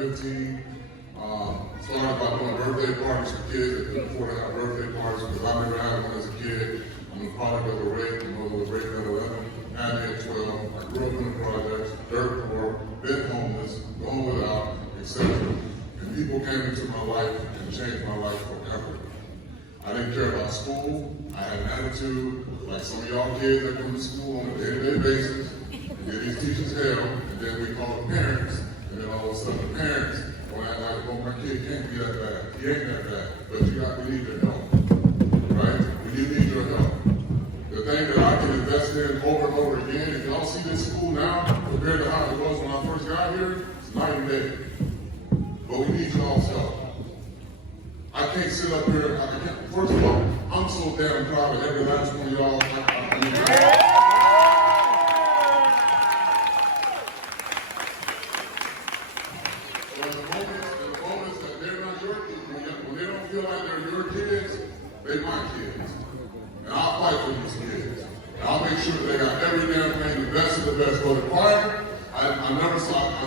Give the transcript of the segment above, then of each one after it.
2015. Started by doing birthday parties for kids that couldn't afford to have birthday parties because I never had one as a kid. I'm the product of a rape. My mother was raped at 11, had me at 12. I grew up in the projects, dirt poor, been homeless, going without, etc. And people came into my life and changed my life forever. I didn't care about school. I had an attitude like some of y'all kids that come to school on a day-to-day basis and give these teachers hell, and then we call the parents, and then all of a sudden the parents don't act like, oh, my kid can't be that bad. He ain't that bad, but we need your help, right? We need your help. The thing that I can invest in over and over again, if y'all see this school now compared to how it was when I first got here, it's night and day. But we need y'all's help. I can't sit up here, first of all, I'm so damn proud of every last one of y'all. So in the moments that they're not your kids, when they don't feel like they're your kids, they're my kids. And I'll fight for these kids. And I'll make sure they got every damn thing, the best of the best. For the choir, I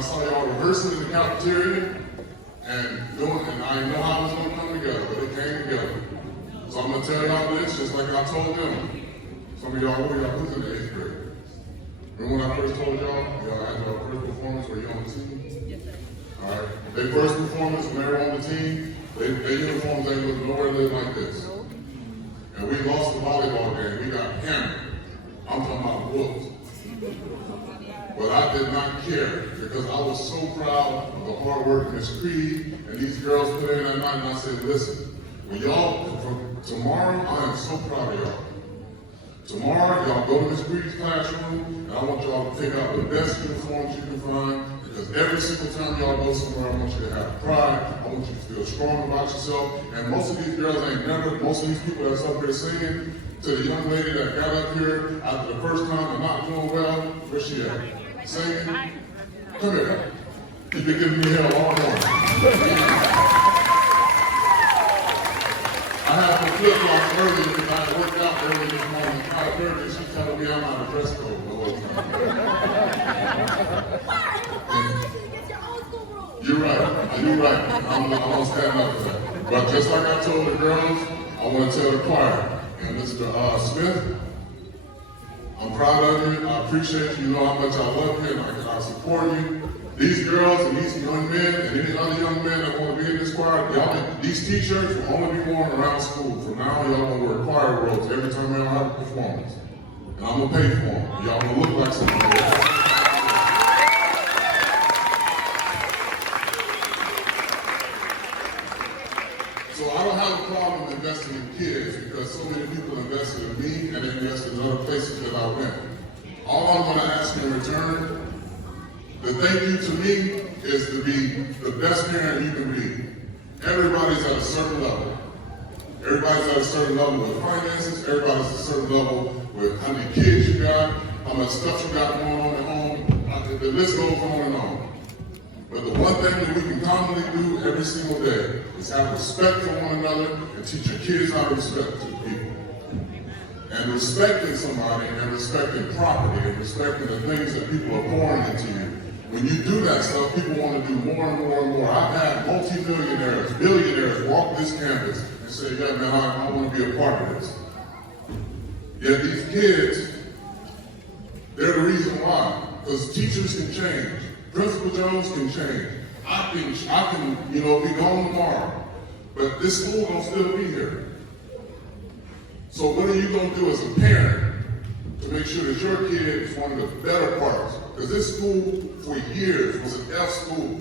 saw y'all rehearsing in the cafeteria, and I didn't know how it was going to come together, but it came together. So I'm going to tell y'all this, just like I told them. Some of y'all, who's in the 8th grade? Remember when I first told y'all had your first performance where you on the team? Yes, sir. All right. Their first performance when they were on the team, their uniforms ain't look nowhere like this. And we lost the volleyball game. We got hammered. I'm talking about whooped. But I did not care because I was so proud of the hard work Miss Creed and these girls put in that night. And I said, listen, when y'all, from tomorrow, I am so proud of y'all. Tomorrow, y'all go to Miss Creed's classroom, and I want y'all to pick out the best uniforms you can find, because every single time y'all go somewhere, I want you to have pride. I want you to feel strong about yourself. And most of these girls ain't never, most of these people that's up here singing, to the young lady that got up here after the first time and not doing well, where's she at? Singing? Come here. You've been giving me hell all morning. I had to flip flops earlier because I had worked out early this morning. I heard that she told me I'm out of dress code the whole time. You're right. You're right. I'm gonna stand up for that. But just like I told the girls, I want to tell the choir and Mr. Smith, I'm proud of you. I appreciate you. You know how much I love you and I support you. These girls and these young men and any other young men that want to be in this choir, these t-shirts will only be worn around school. From now on, y'all gonna wear choir robes every time y'all have a performance. And I'm gonna pay for them. Y'all gonna look like somebody else. So I don't have a problem investing in kids because so many people invested in me and invested in other places that I went. All I'm gonna ask in return, the thank you to me is to be the best parent you can be. Everybody's at a certain level. Everybody's at a certain level with finances. Everybody's at a certain level with how many kids you got, how much stuff you got going on at home. The list goes on and on. But the one thing that we can commonly do every single day is have respect for one another and teach your kids how to respect people. And respecting somebody and respecting property and respecting the things that people are pouring into you. When you do that stuff, people want to do more and more and more. I've had multi-millionaires, billionaires walk this campus and say, yeah, man, I want to be a part of this. Yet these kids, they're the reason why. Because teachers can change. Principal Jones can change. I can, be gone tomorrow. But this school gonna still be here. So what are you gonna do as a parent to make sure that your kid is one of the better parts? Because this school, for years, was an F school,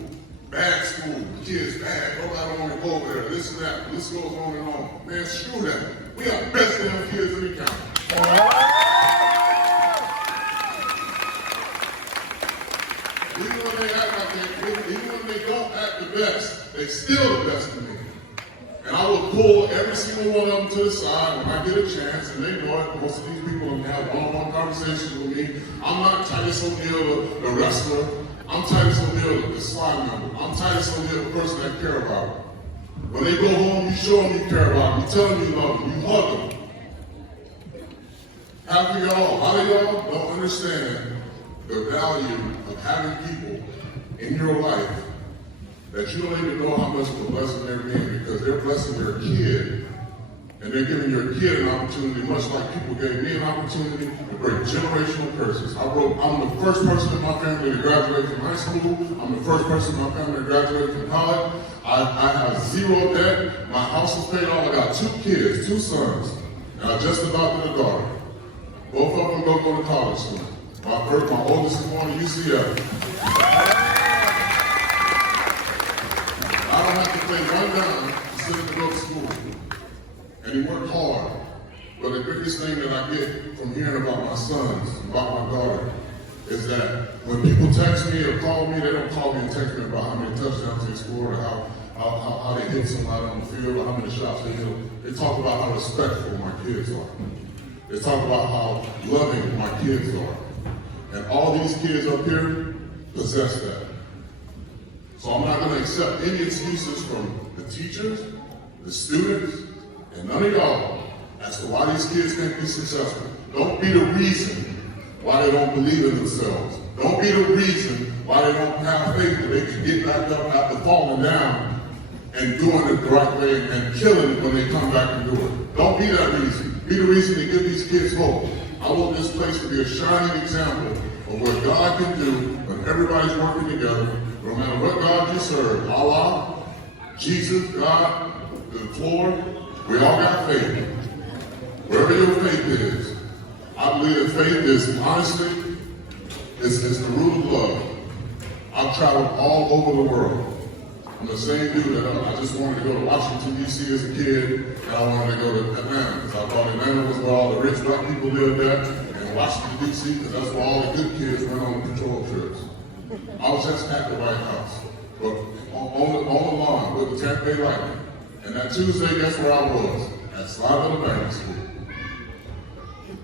bad school, kids bad, nobody want to go over there, this and that, this goes on and on. Man, screw that. We got the best damn kids in the county. Even when they act like even when they don't act the best, they still the best to me. And I will pull every single one of them to the side when I get a chance, and they know it. Most of these people have one-on-one conversations with me. I'm not Titus O'Neil, the wrestler. I'm Titus O'Neil, the Sligh member. I'm Titus O'Neil, the person that care about them. When they go home, you show them you care about them. You tell them you love them. You hug them. Half of y'all, a lot of y'all don't understand the value of having people in your life that you don't even know how much of a blessing they're being, because they're blessing their kid. And they're giving your kid an opportunity, much like people gave me an opportunity to break generational curses. I'm the first person in my family to graduate from high school. I'm the first person in my family to graduate from college. I have zero debt. My house is paid off. I got 2 kids, 2 sons. And I just adopted a daughter. Both of them go to college soon. My oldest is going to UCF. I don't have to pay one dime to send him to go to school. And he worked hard. But the biggest thing that I get from hearing about my sons, about my daughter, is that when people text me or call me, they don't call me and text me about how many touchdowns they scored or how they hit somebody on the field or how many shots they hit. They talk about how respectful my kids are. They talk about how loving my kids are. And all these kids up here possess that. So I'm not going to accept any excuses from the teachers, the students, and none of y'all as to why these kids can't be successful. Don't be the reason why they don't believe in themselves. Don't be the reason why they don't have faith that they can get back up after falling down and doing it the right way and killing it when they come back and do it. Don't be that reason. Be the reason to give these kids hope. I want this place to be a shining example of what God can do when everybody's working together, no matter what God you serve. Allah, Jesus, God, the Lord, we all got faith. Wherever your faith is, I believe that faith is, honestly, it's the root of love. I've traveled all over the world. I'm the same dude that I just wanted to go to Washington, D.C. as a kid, and I wanted to go to Atlanta, because I thought Atlanta was where all the rich black people lived at, and Washington, D.C., because that's where all the good kids went on the patrol trips. I was just at the White House, but on the lawn with the Tampa Bay Lightning. And that Tuesday, guess where I was? At Sligh School.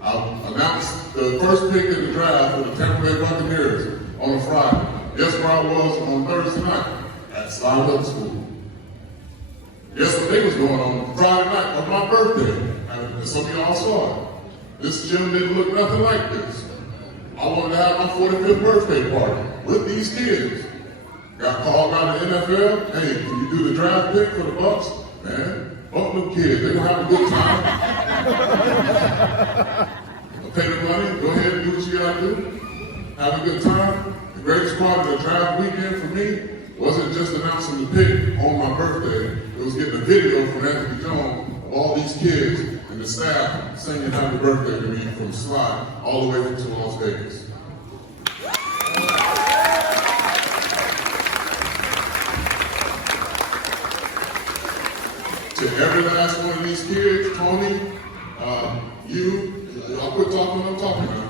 I announced the first pick in the draft for the Tampa Bay Buccaneers on a Friday. Guess where I was on Thursday night? At Sligh School. Guess what they was going on Friday night of my birthday? And some of y'all saw it. This gym didn't look nothing like this. I wanted to have my 45th birthday party with these kids. Got called by the NFL. Hey, can you do the draft pick for the Bucs? Man, bump them kids. They gonna have a good time. Pay the money. Go ahead and do what you gotta do. Have a good time. The greatest part of the draft weekend for me wasn't just announcing the pick on my birthday. It was getting a video from Anthony Jones of all these kids and the staff singing happy birthday to me from Sligh all the way to Las Vegas. To every last one of these kids, Tony, I'll quit talking when I'm talking now.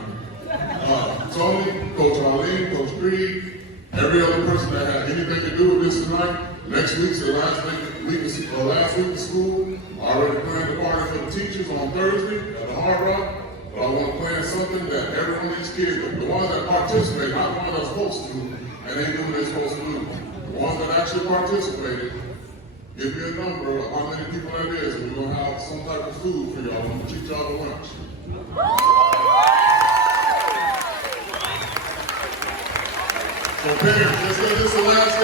Tony, Coach Arlene, Coach Creed, every other person that had anything to do with this tonight. Next week's the last week of school. I already planned the party for the teachers on Thursday at the Hard Rock. But I want to plan something that every one of these kids, the ones that participate, not the ones that are supposed to, and they do what they're supposed to do. The ones that actually participated, give me a number of how many people that is, and we're going to have some type of food for y'all. I'm going to treat y'all to lunch. So parents, just because it's the last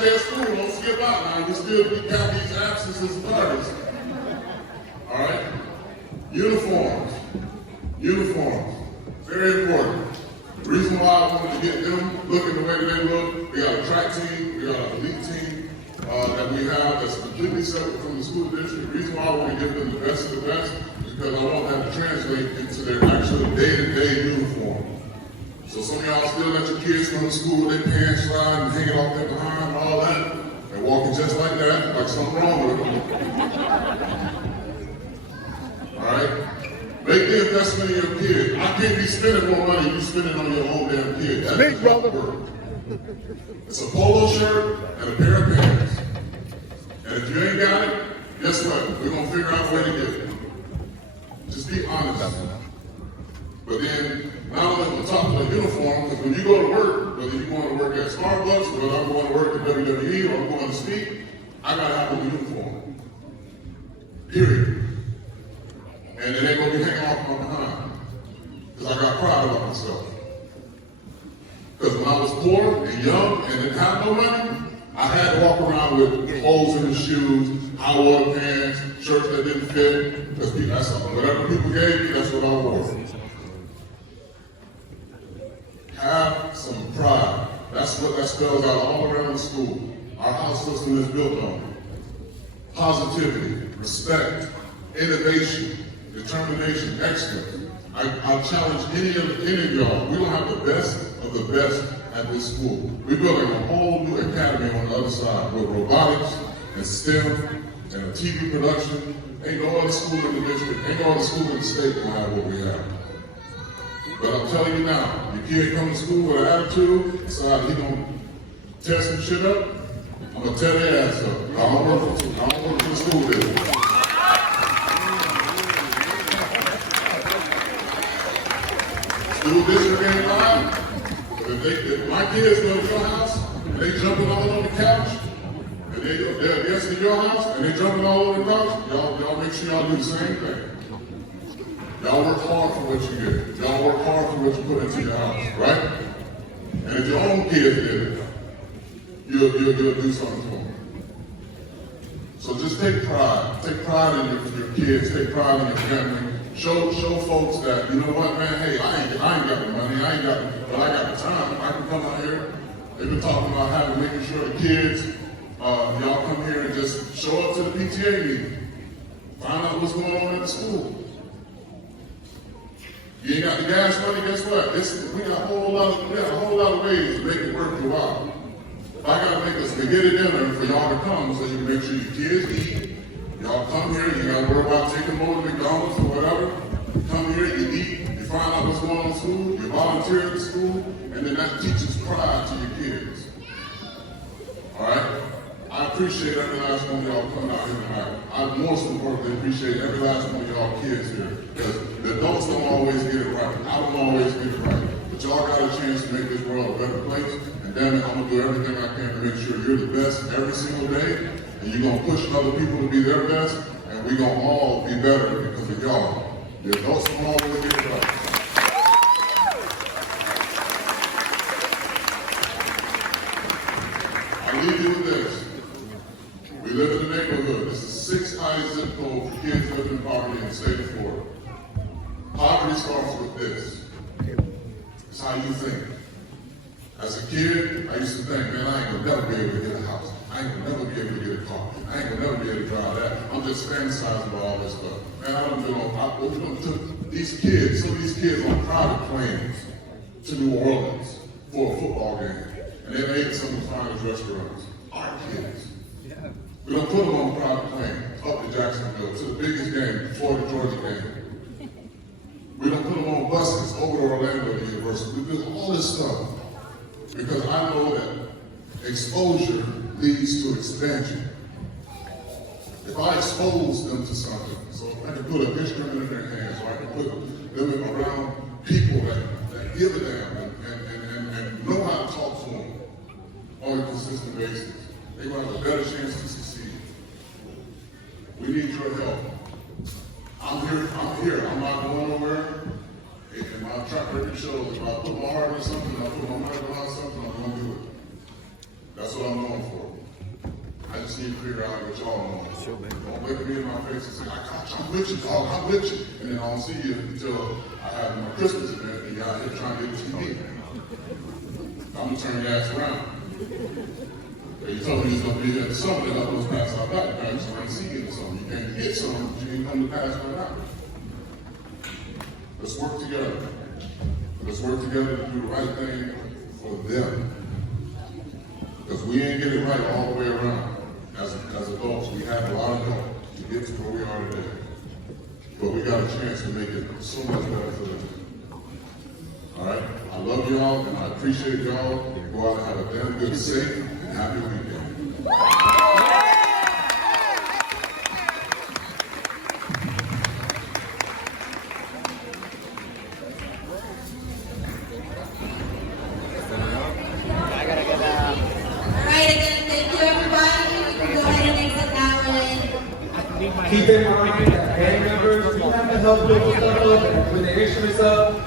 day of school, don't skip out now. We still have these absences and parties. All right? Uniforms. Very important. The reason why I wanted to get them looking the way they look, we got a track team, we got an elite team that we have that's completely separate from the school district. The reason why I want to give them the best of the best is because I want that to translate into their actual day-to-day uniform. So some of y'all still let your kids come to school with their pants slide and hanging off their behind and all that. They're walking just like that, like something wrong with them. All right? Make the investment in your kid. I can't be spending more money you spending on your own damn kid. That's big, brother. It's a polo shirt and a pair of pants. And if you ain't got it, guess what? We're going to figure out a way to get it. Just be honest. But then, not only on top of the uniform, because when you go to work, whether you're going to work at Starbucks, or whether I'm going to work at WWE, or I'm going to speak, I got to have a uniform. Period. And it ain't going to be hanging off my behind. Because I got pride about myself. Because when I was poor, and and young and didn't have no money, I had to walk around with holes in the shoes, high water pants, shirts that didn't fit, because that's whatever people gave me, that's what I wore. Have some pride. That's what that spells out all around the school. Our house system is built on positivity, respect, innovation, determination, excellence. I challenge any of y'all. We don't have the best of the best at this school. We're building a whole new academy on the other side with robotics and STEM and a TV production. Ain't no other school in the district, ain't no other school in the state gonna have what we have. But I'm telling you now, your kid come to school with an attitude, decide he gonna tear some shit up, I'm gonna tear their ass up. I don't work for the school district. School district ain't lying. If my kids go to your house and they jumping all over the couch, and they're guests in your house and they jumping all over the couch, y'all make sure y'all do the same thing. Y'all work hard for what you get. Y'all work hard for what you put into your house, right? And if your own kids did it, you'll do something for them. So just take pride. Take pride in your kids. Take pride in your family. Show folks that, you know what, man, hey, I ain't got the money, but I got the time. I can come out here. They've been talking about making sure the kids, y'all come here and just show up to the PTA meeting. Find out what's going on at the school. You ain't got the gas money, guess what? We got a whole lot of ways to make it worth your while. If I gotta make a spaghetti dinner for y'all to come so you can make sure your kids eat. Y'all come here, you gotta worry about taking them over to McDonald's or whatever. You come here, you eat, you find out what's going on in school, you volunteer at the school, and then that teaches pride to your kids. Alright? I appreciate every last one of y'all coming out here tonight. I most importantly appreciate every last one of y'all kids here. Because the adults don't always get it right. I don't always get it right. But y'all got a chance to make this world a better place. And damn it, I'm gonna do everything I can to make sure you're the best every single day. And you're gonna push other people to be their best, and we're gonna all be better because of y'all. The adults don't always get it right. I leave you with this. We live in a neighborhood. This is the 6th highest zip code for kids living in poverty in the state of Florida. Poverty starts with this. It's how you think. As a kid, I used to think, man, I ain't gonna never be able to get a house. I ain't gonna never be able to get a car. I ain't gonna never be able to drive that. I'm just fantasizing about all this stuff. Man, I don't know. We're gonna took these kids, some of these kids on private planes to New Orleans for a football game. And they ate some of the finest restaurants. Our kids. We're gonna put them on a private plane up to Jacksonville to the biggest game, Florida-Georgia game. We're gonna put them on buses over to Orlando University. We do all this stuff because I know that exposure leads to expansion. If I expose them to something, so I can put an instrument in their hands, or I can put them around people that give a damn and know how to talk to them on a consistent basis, they're going to have a better chance to succeed. We need your help. I'm here. I'm not going nowhere. And my track record shows if I put my heart in something, I put my mind around something, I'm going to do it. That's what I'm known for. I just need to figure out what y'all want. Sure, don't look me in my face and say, I got you, I'm with you, dog, I'm with you. And then I don't see you until I have my Christmas event and y'all here trying to get TV. I'm going to turn your ass around. You told me you was going to be there for something, I was pass out that back, so I ain't see you in something. You can't get something, but you ain't come to pass right now. Let's work together. Let's work together to do the right thing for them. Because we ain't get it right all the way around. As adults, we had a lot of help to get to where we are today. But we got a chance to make it so much better for them. All right? I love y'all and I appreciate y'all. Go out and have a damn good, safe, and happy weekend. Keep in mind that band members, you have to help people stuff up and when the instruments up.